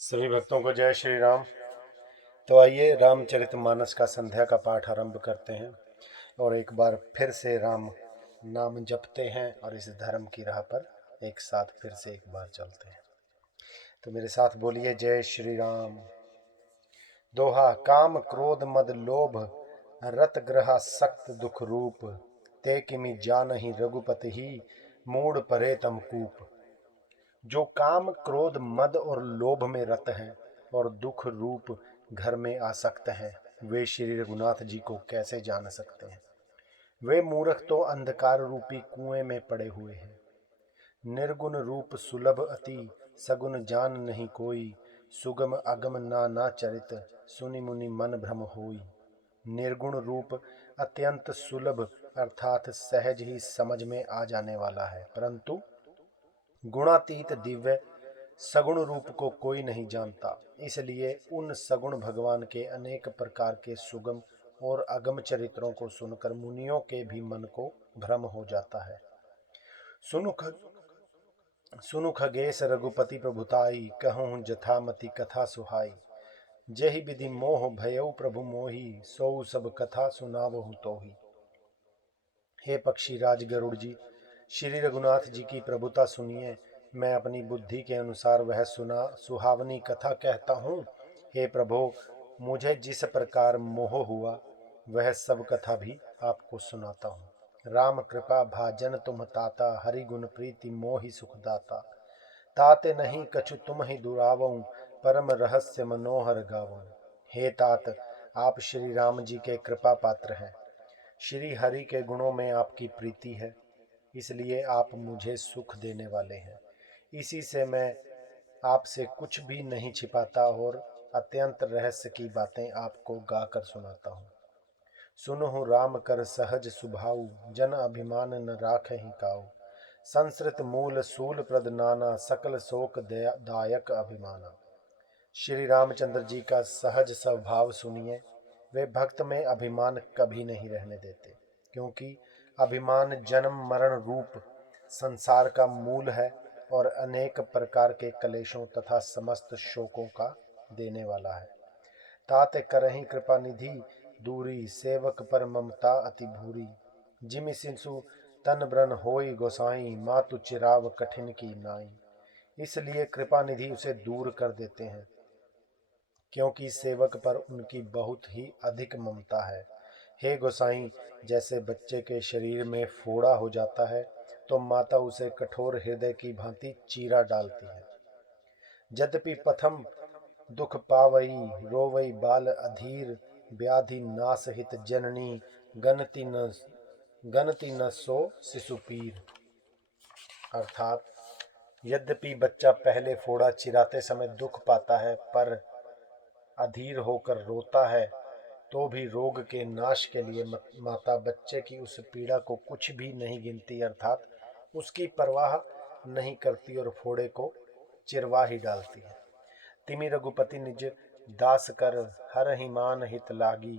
सभी भक्तों को जय श्री राम। तो आइए रामचरितमानस का संध्या का पाठ आरंभ करते हैं और एक बार फिर से राम नाम जपते हैं और इस धर्म की राह पर एक साथ फिर से एक बार चलते हैं। तो मेरे साथ बोलिए जय श्री राम। दोहा काम क्रोध मद लोभ रत ग्रहा सक्त दुख रूप ते किमि जानहि रघुपति ही मूड परे तम कूप। जो काम क्रोध मद और लोभ में रत हैं और दुख रूप घर में आसक्त हैं, वे श्री रघुनाथ जी को कैसे जान सकते हैं। वे मूर्ख तो अंधकार रूपी कुएं में पड़े हुए हैं। निर्गुण रूप सुलभ अति सगुन जान नहीं कोई। सुगम अगम नाना चरित सुनि मुनि मन भ्रम होई। निर्गुण रूप अत्यंत सुलभ अर्थात सहज ही समझ में आ जाने वाला है, परंतु गुणातीत दिव्य सगुण रूप को कोई नहीं जानता। इसलिए उन सगुण भगवान के अनेक प्रकार के सुगम और अगम चरित्रों को सुनकर मुनियों के भी मन को भ्रम हो जाता है। सुनु खगेश रघुपति प्रभुताई कहूँ जथामति कथा सुहाई। जहि विधि मोह भयउ प्रभु मोहि सो सब कथा सुनावहु तोहि। हे पक्षी राज गरुड़ जी, श्री रघुनाथ जी की प्रभुता सुनिए। मैं अपनी बुद्धि के अनुसार वह सुहावनी कथा कहता हूँ। हे प्रभो, मुझे जिस प्रकार मोह हुआ वह सब कथा भी आपको सुनाता हूँ। राम कृपा भाजन तुम ताता हरि गुण प्रीति मोहि सुखदाता। ताते नहीं कछु तुम ही दुरावऊं परम रहस्य मनोहर गावऊं। हे तात, आप श्री राम जी के कृपा पात्र हैं। श्री हरि के गुणों में आपकी प्रीति है, इसलिए आप मुझे सुख देने वाले हैं। इसी से मैं आपसे कुछ भी नहीं छिपाता और अत्यंत रहस्य की बातें आपको गाकर सुनाता हूँ। सुनहु राम कर सहज सुभाऊ जन अभिमान न राखहि काऊ। संस्कृत मूल सूल प्रद नाना सकल शोक दायक अभिमाना। श्री रामचंद्र जी का सहज स्वभाव सुनिए। वे भक्त में अभिमान कभी नहीं रहने देते, क्योंकि अभिमान जन्म मरण रूप संसार का मूल है और अनेक प्रकार के कलेशों तथा समस्त शोकों का देने वाला है। ताते करहि कृपा निधि दूरी सेवक पर ममता अति भूरी। जिमि सिंसु तन ब्रन होई गोसाई मातु चिराव कठिन की नाई। इसलिए कृपा निधि उसे दूर कर देते हैं, क्योंकि सेवक पर उनकी बहुत ही अधिक ममता है। हे गोसाई, जैसे बच्चे के शरीर में फोड़ा हो जाता है तो माता उसे कठोर हृदय की भांति चीरा डालती है। यद्यपि प्रथम दुख पावई रोवई बाल अधीर व्याधि नाश हित जननी गनति न सो शिशु पीर। अर्थात यद्यपि बच्चा पहले फोड़ा चिराते समय दुख पाता है, पर अधीर होकर रोता है, तो भी रोग के नाश के लिए माता बच्चे की उस पीड़ा को कुछ भी नहीं गिनती, अर्थात उसकी परवाह नहीं करती और फोड़े को चिरवा ही डालती है। तिमि रघुपति निज दास कर हर ही मान हित लागी।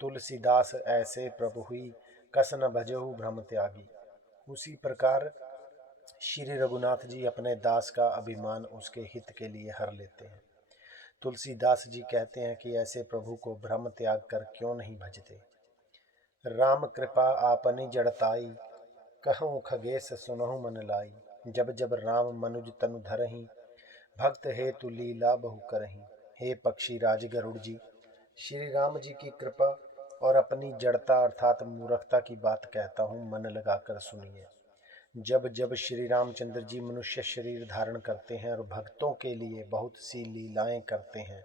तुलसीदास ऐसे प्रभु हुई कस न भजहु भ्रम त्यागी। उसी प्रकार श्री रघुनाथ जी अपने दास का अभिमान उसके हित के लिए हर लेते हैं। तुलसीदास जी कहते हैं कि ऐसे प्रभु को भ्रम त्याग कर क्यों नहीं भजते। राम कृपा आपनी जड़ताई कहूँ खगेश सुनहु मन लाई। जब जब राम मनुज तनु धरहि भक्त हेतु लीला बहु करहि। हे पक्षी राज गरुड़ जी, श्री राम जी की कृपा और अपनी जड़ता अर्थात मूर्खता की बात कहता हूँ, मन लगाकर सुनिए। जब जब श्री रामचंद्र जी मनुष्य शरीर धारण करते हैं और भक्तों के लिए बहुत सी लीलाएं करते हैं,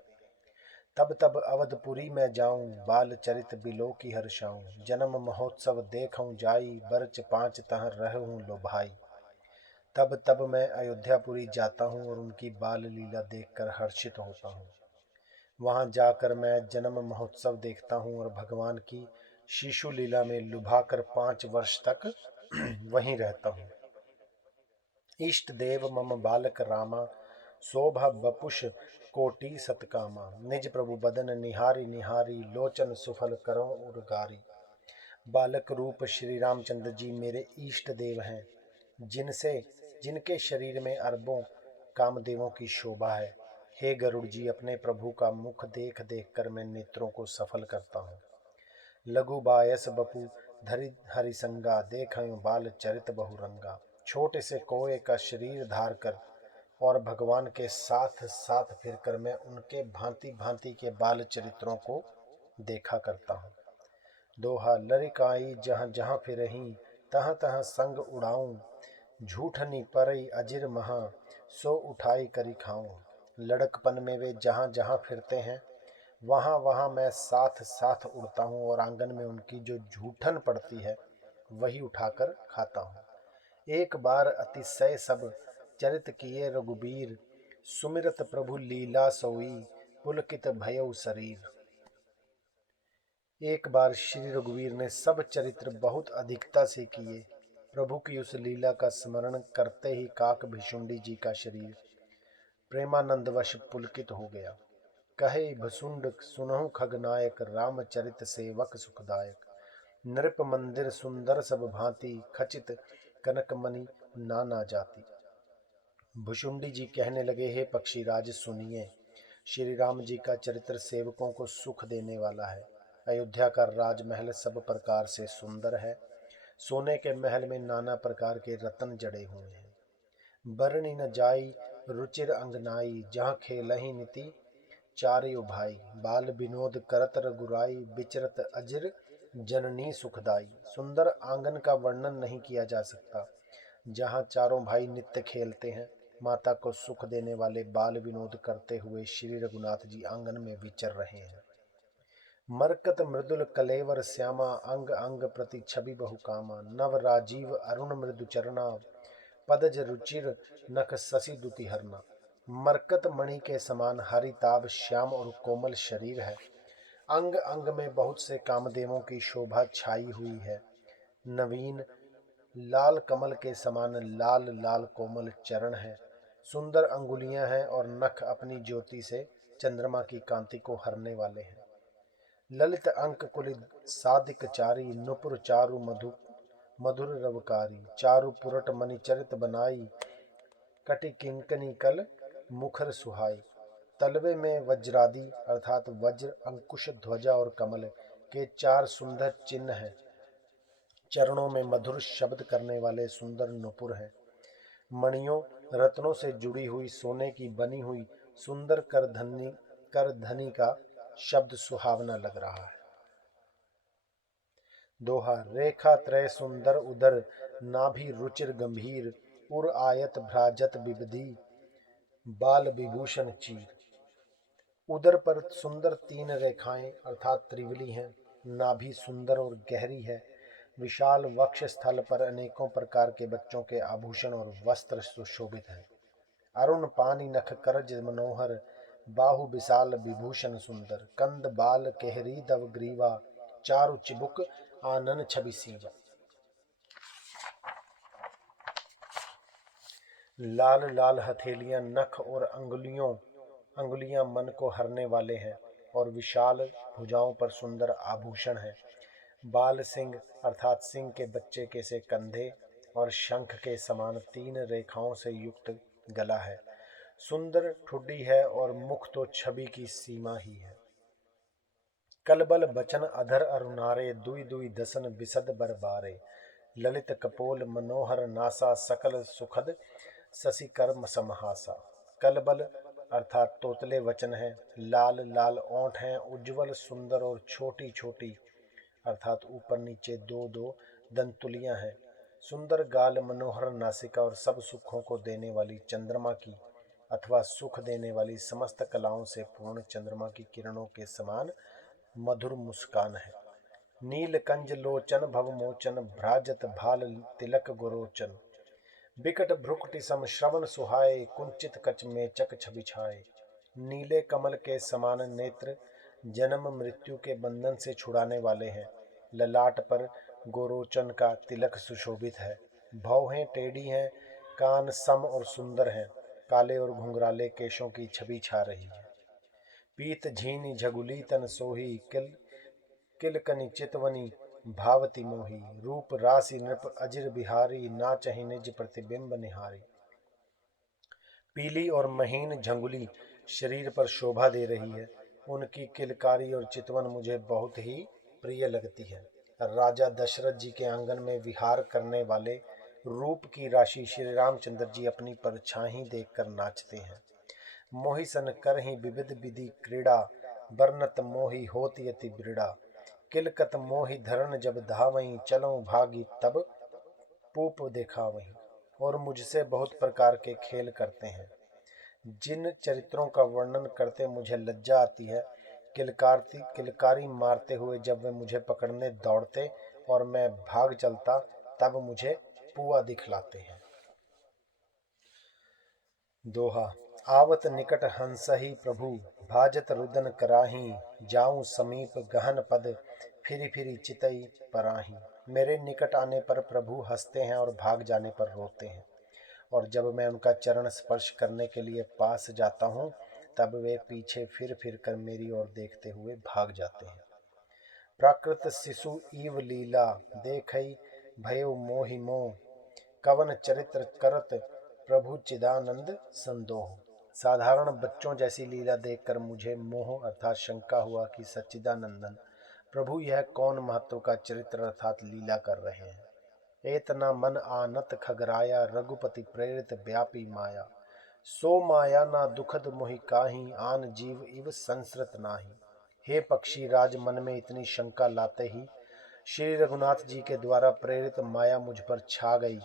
तब तब अवधपुरी में जाऊं बाल चरित बिलो की हर्षाऊं। जन्म महोत्सव देखूं जाई बरच पांच तह रहूं लो भाई। तब तब मैं अयोध्यापुरी जाता हूँ और उनकी बाल लीला देखकर हर्षित होता हूँ। वहां जाकर मैं जन्म महोत्सव देखता हूँ और भगवान की शिशु लीला में लुभाकर 5 वर्ष तक वहीं रहता हूँ। इष्ट देव मम बालक रामा शोभा बपुष कोटि सतकामा। निज प्रभु बदन निहारी निहारी लोचन सुफल करो उर्गारी। बालक रूप श्री रामचंद्र जी मेरे इष्ट देव हैं, जिनके शरीर में अरबों कामदेवों की शोभा है। हे गरुड़ जी, अपने प्रभु का मुख देख देख कर मैं नेत्रों को सफल करता हूँ। लघु बायस बपु धरि हरिसंगा, देखयो बाल चरित बहुरंगा। छोटे से कोए का शरीर धार कर और भगवान के साथ साथ फिरकर मैं उनके भांति भांति के बाल चरित्रों को देखा करता हूँ। दोहा लरिकाई जहाँ जहाँ फिरहीं, तहाँ तहाँ संग उड़ाऊं। झूठनी परई अजिर महा, सो उठाई करी खाऊं। लड़कपन में वे जहाँ जहाँ फिरते हैं वहाँ वहाँ मैं साथ साथ उड़ता हूँ और आंगन में उनकी जो झूठन पड़ती है वही उठाकर खाता हूँ। एक बार अतिशय सब चरित किए रघुबीर, सुमिरत प्रभु लीला सोई, पुलकित भयउ शरीर। एक बार श्री रघुवीर ने सब चरित्र बहुत अधिकता से किए। प्रभु की उस लीला का स्मरण करते ही काक भिशुंडी जी का शरीर प्रेमानंदवश पुलकित हो गया। कहे भसुंड सुनहु खगनायक, रामचरित सेवक सुखदायक। नृप मंदिर सुंदर सब भांति, खचित कनकमणि नाना जाति। भुशुंडी जी कहने लगे, हे पक्षीराज सुनिए, श्री राम जी का चरित्र सेवकों को सुख देने वाला है। अयोध्या का राजमहल सब प्रकार से सुंदर है। सोने के महल में नाना प्रकार के रत्न जड़े हुए हैं। बरनी न जाई रुचिर अंगनाई, जहाँ खेलहि नीति चारियो भाई। बाल विनोद करत रघुराई, विचरत अजिर जननी सुखदाई। सुंदर आंगन का वर्णन नहीं किया जा सकता, जहाँ चारों भाई नित्य खेलते हैं। माता को सुख देने वाले बाल विनोद करते हुए श्री रघुनाथ जी आंगन में विचर रहे हैं। मरकत मृदुल कलेवर श्यामा, अंग अंग प्रति छवि बहुकामा। नव राजीव अरुण मृदु चरणा, पदज रुचिर नख शशि दुति हरना। मरकत मणि के समान हरिताभ श्याम और कोमल शरीर है। अंग अंग में बहुत से कामदेवों की शोभा छाई हुई है। नवीन लाल कमल के समान लाल लाल कोमल चरण है। सुंदर अंगुलियां हैं और नख अपनी ज्योति से चंद्रमा की कांति को हरने वाले हैं। ललित अंक कुलित सादिक चारी, नुपुर चारु मधुर रवकारी। चारु पुरट मणिचरित बनाई, कटि किंकनी कल मुखर सुहाई। तलवे में वज्रादि अर्थात वज्र, अंकुश, ध्वजा और कमल के चार सुंदर चिन्ह हैं। चरणों में मधुर शब्द करने वाले सुंदर नुपुर हैं। मणियों रत्नों से जुड़ी हुई सोने की बनी हुई सुंदर करधनी का शब्द सुहावना लग रहा है। दोहा रेखा त्रय सुंदर उदर, नाभि रुचिर गंभीर। उर आयत भ्राजत विविधि, बाल विभूषण चीर। उदर पर सुंदर तीन रेखाएं अर्थात त्रिवली हैं। नाभि सुंदर और गहरी है। विशाल वक्ष स्थल पर अनेकों प्रकार के बच्चों के आभूषण और वस्त्र सुशोभित हैं। अरुण पानी नख करज मनोहर, बाहु विशाल विभूषण सुंदर। कंद बाल केहरी दव ग्रीवा, चारु चिबुक आनन छवि सीवा। लाल लाल हथेलियां नख और अंगुलियां मन को हरने वाले हैं और विशाल भुजाओं पर सुंदर आभूषण हैं। बाल सिंह अर्थात सिंह के बच्चे के से कंधे और शंख के समान तीन रेखाओं से युक्त गला है। सुंदर ठुड्डी है और मुख तो छवि की सीमा ही है। कलबल बचन अधर अरुणारे, दुई दुई दसन बिसद बरबारे। ललित कपोल मनोहर नासा, सकल सुखद शशि कर्म समहासा। कलबल अर्थात तोतले वचन है। लाल लाल ओंठ हैं, उज्जवल सुंदर और छोटी छोटी अर्थात ऊपर नीचे दो दो दंतुलियां हैं। सुंदर गाल, मनोहर नासिका और सब सुखों को देने वाली चंद्रमा की अथवा सुख देने वाली समस्त कलाओं से पूर्ण चंद्रमा की किरणों के समान मधुर मुस्कान है। नीलकंज लोचन भवमोचन, भ्राजत भाल तिलक गोरोचन। बिकट भ्रुकुटि सम श्रवण सुहाए, कुंचित कच मेचक छवि छाए। नीले कमल के समान नेत्र जन्म मृत्यु के बंधन से छुड़ाने वाले हैं। ललाट पर गोरोचन का तिलक सुशोभित है। भौहें टेढ़ी हैं, कान सम और सुंदर हैं। काले और घुंघराले केशों की छवि छा रही है। पीत झीनी झगुली तन सोही, किलकनि चितवनी भावती मोही। रूप राशि नृप अजिर बिहारी, नाचहि निज प्रतिबिंब निहारी। पीली और महीन झंगुली शरीर पर शोभा दे रही है। उनकी किलकारी और चितवन मुझे बहुत ही प्रिय लगती है। राजा दशरथ जी के आंगन में विहार करने वाले रूप की राशि श्री रामचंद्र जी अपनी परछाई देखकर नाचते हैं। मोहि सन कर ही विविध विधि क्रीड़ा, बरनत मोहि होती अति ब्रीड़ा। किलकत मोहि धरण जब धावहीं, चलऊं भागी तब पूप देखावहीं। और मुझसे बहुत प्रकार के खेल करते हैं। जिन चरित्रों का वर्णन करते मुझे लज्जा आती है, किलकारी मारते हुए जब वे मुझे पकड़ने दौड़ते और मैं भाग चलता तब मुझे पुआ दिखलाते हैं। दोहा। आवत निकट हंसहि प्रभु, भाजत रुदन कराही। जाऊं समीप गहन पद, फिरी फिरी चितई पराही। मेरे निकट आने पर प्रभु हंसते हैं और भाग जाने पर रोते हैं। और जब मैं उनका चरण स्पर्श करने के लिए पास जाता हूँ तब वे पीछे फिर फिर कर मेरी ओर देखते हुए भाग जाते हैं। प्राकृत शिशु ईव लीला, देखई भयो मोहि मोह। कवन चरित्र करत प्रभु चिदानंद संदोह। साधारण बच्चों जैसी लीला देखकर मुझे मोह अर्थात शंका हुआ कि सच्चिदानंदन प्रभु यह कौन महत्व का चरित्र अर्थात लीला कर रहे हैं। एतना मन आनत खगराया, रघुपति प्रेरित व्यापी माया। सो माया ना दुखद मोहि काहि, आन जीव इव संसृत नाही। हे पक्षी राज, मन में इतनी शंका लाते ही श्री रघुनाथ जी के द्वारा प्रेरित माया मुझ पर छा गई,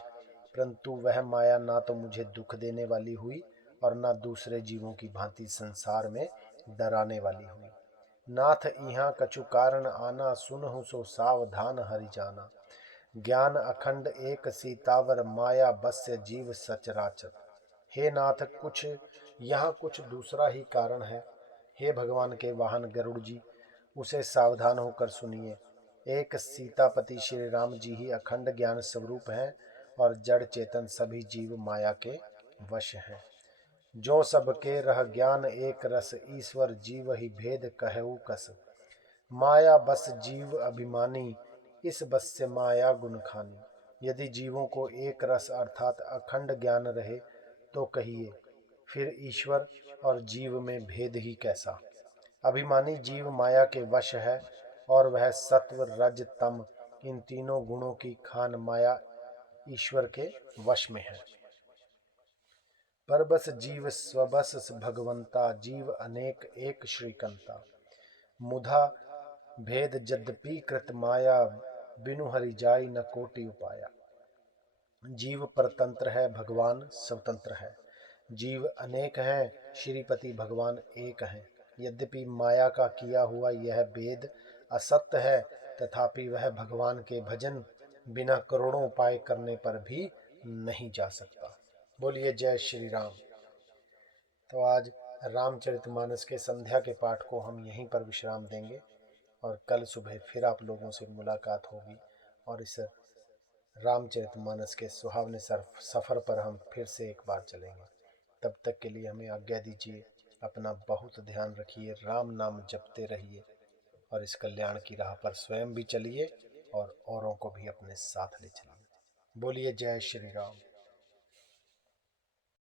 परंतु वह माया ना तो मुझे दुख देने वाली हुई और ना दूसरे जीवों की भांति संसार में डराने वाली हुई। नाथ इहाँ कछु कारण आना, सुनहु सो सावधान हरि जाना। ज्ञान अखंड एक सीतावर, माया बस्य जीव सचराचर। हे नाथ, यहाँ कुछ दूसरा ही कारण है। हे भगवान के वाहन गरुड़ जी, उसे सावधान होकर सुनिए। एक सीतापति श्री राम जी ही अखंड ज्ञान स्वरूप हैं और जड़ चेतन सभी जीव माया के वश हैं। जो सबके रह ज्ञान एक रस, ईश्वर जीव ही भेद कहऊ कस। माया बस जीव अभिमानी, इस बस से माया गुण खानी। यदि जीवों को एक रस अर्थात अखंड ज्ञान रहे तो कहिए फिर ईश्वर और जीव में भेद ही कैसा। अभिमानी जीव माया के वश है और वह सत्व रज तम इन तीनों गुणों की खान माया ईश्वर के वश में है। परबस जीव स्वबस भगवंता, जीव अनेक एक श्रीकंता। मुधा भेद यद्यपि कृत माया, बिनु हरि जाई न कोटि उपाया। जीव परतंत्र है, भगवान स्वतंत्र है। जीव अनेक हैं, श्रीपति भगवान एक हैं। यद्यपि माया का किया हुआ यह भेद असत्य है, तथापि वह भगवान के भजन बिना करोड़ों उपाय करने पर भी नहीं जा सकता। बोलिए जय श्री राम। तो आज रामचरितमानस के संध्या के पाठ को हम यहीं पर विश्राम देंगे और कल सुबह फिर आप लोगों से मुलाकात होगी और इस रामचरितमानस के सुहावने सफ़र पर हम फिर से एक बार चलेंगे। तब तक के लिए हमें आज्ञा दीजिए। अपना बहुत ध्यान रखिए, राम नाम जपते रहिए और इस कल्याण की राह पर स्वयं भी चलिए और औरों को भी अपने साथ ले चलिए। बोलिए जय श्री राम।